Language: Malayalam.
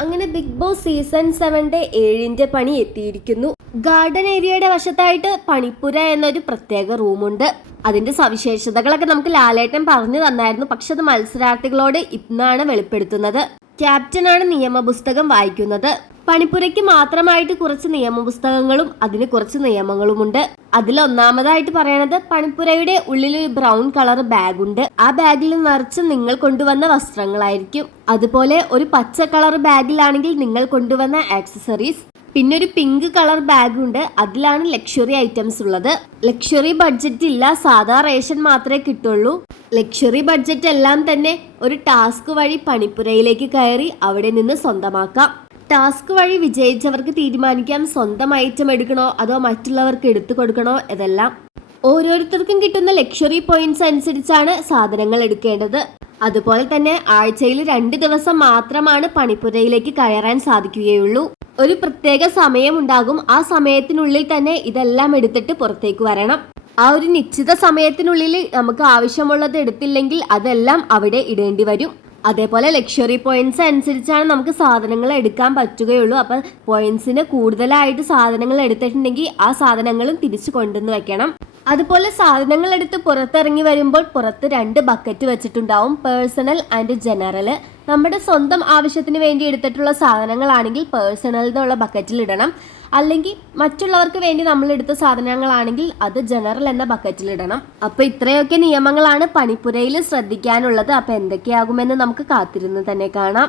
അങ്ങനെ ബിഗ് ബോസ് സീസൺ 7ന്റെ 7ന്റെ പണി എത്തിയിരിക്കുന്നു. ഗാർഡൻ ഏരിയയുടെ വശത്തായിട്ട് പണിപ്പുര എന്നൊരു പ്രത്യേക റൂമുണ്ട്. അതിന്റെ സവിശേഷതകളൊക്കെ നമുക്ക് ലാലേട്ടൻ പറഞ്ഞു തന്നായിരുന്നു. പക്ഷെ അത് മത്സരാർത്ഥികളോട് ഇന്നാണ് വെളിപ്പെടുത്തുന്നത്. ക്യാപ്റ്റനാണ് നിയമപുസ്തകം വായിക്കുന്നത്. പണിപ്പുരയ്ക്ക് മാത്രമായിട്ട് കുറച്ച് നിയമപുസ്തകങ്ങളും അതിന് കുറച്ച് നിയമങ്ങളുമുണ്ട്. അതിലൊന്നാമതായിട്ട് പറയണത് പണിപ്പുരയുടെ ഉള്ളിൽ ഒരു ബ്രൗൺ കളർ ബാഗ് ഉണ്ട്. ആ ബാഗിൽ നിറച്ച് നിങ്ങൾ കൊണ്ടുവന്ന വസ്ത്രങ്ങളായിരിക്കും. അതുപോലെ ഒരു പച്ച കളർ ബാഗിലാണെങ്കിൽ നിങ്ങൾ കൊണ്ടുവന്ന ആക്സസറീസ്. പിന്നെ ഒരു പിങ്ക് കളർ ബാഗ് ഉണ്ട്. അതിലാണ് ലക്ഷറി ഐറ്റംസ് ഉള്ളത്. ലക്ഷറി ബഡ്ജറ്റ് ഇല്ല, സാധാ റേഷൻ മാത്രമേ കിട്ടുള്ളൂ. ലക്ഷറി ബഡ്ജറ്റ് എല്ലാം തന്നെ ഒരു ടാസ്ക് വഴി പണിപ്പുരയിലേക്ക് കയറി അവിടെ നിന്ന് സ്വന്തമാക്കാം. ടാസ്ക് വഴി വിജയിച്ചവർക്ക് തീരുമാനിക്കാം സ്വന്തം ഐറ്റം എടുക്കണോ അതോ മറ്റുള്ളവർക്ക് എടുത്തു കൊടുക്കണോ ഇതെല്ലാം. ഓരോരുത്തർക്കും കിട്ടുന്ന ലക്ഷറി പോയിന്റ്സ് അനുസരിച്ചാണ് സാധനങ്ങൾ എടുക്കേണ്ടത്. അതുപോലെ തന്നെ ആഴ്ചയിൽ 2 ദിവസം മാത്രമാണ് പണിപ്പുരയിലേക്ക് കയറാൻ സാധിക്കുകയുള്ളൂ. ഒരു പ്രത്യേക സമയമുണ്ടാകും. ആ സമയത്തിനുള്ളിൽ തന്നെ ഇതെല്ലാം എടുത്തിട്ട് പുറത്തേക്ക് വരണം. ആ ഒരു നിശ്ചിത സമയത്തിനുള്ളിൽ നമുക്ക് ആവശ്യമുള്ളത് എടുത്തില്ലെങ്കിൽ അതെല്ലാം അവിടെ ഇടേണ്ടി വരും. അതേപോലെ ലക്ഷറി പോയിന്റ്സ് അനുസരിച്ചാണ് നമുക്ക് സാധനങ്ങൾ എടുക്കാൻ പറ്റുകയുള്ളൂ. അപ്പം പോയിന്റ്സിന് കൂടുതലായിട്ട് സാധനങ്ങൾ എടുത്തിട്ടുണ്ടെങ്കിൽ ആ സാധനങ്ങളും തിരിച്ചു കൊണ്ടുവന്ന് വെക്കണം. അതുപോലെ സാധനങ്ങൾ എടുത്ത് പുറത്തിറങ്ങി വരുമ്പോൾ പുറത്ത് 2 ബക്കറ്റ് വെച്ചിട്ടുണ്ടാവും, പേഴ്സണൽ ആൻഡ് ജനറൽ. നമ്മുടെ സ്വന്തം ആവശ്യത്തിന് വേണ്ടി എടുത്തിട്ടുള്ള സാധനങ്ങളാണെങ്കിൽ പേഴ്സണൽ എന്നുള്ള ബക്കറ്റിൽ ഇടണം. അല്ലെങ്കിൽ മറ്റുള്ളവർക്ക് വേണ്ടി നമ്മൾ എടുത്ത സാധനങ്ങളാണെങ്കിൽ അത് ജനറൽ എന്ന ബക്കറ്റിൽ ഇടണം. അപ്പോൾ ഇത്രയൊക്കെ നിയമങ്ങളാണ് പണിപ്പുരയിൽ ശ്രദ്ധിക്കാനുള്ളത്. അപ്പോൾ എന്തൊക്കെയാകുമെന്ന് നമുക്ക് കാത്തിരുന്ന് തന്നെ കാണാം.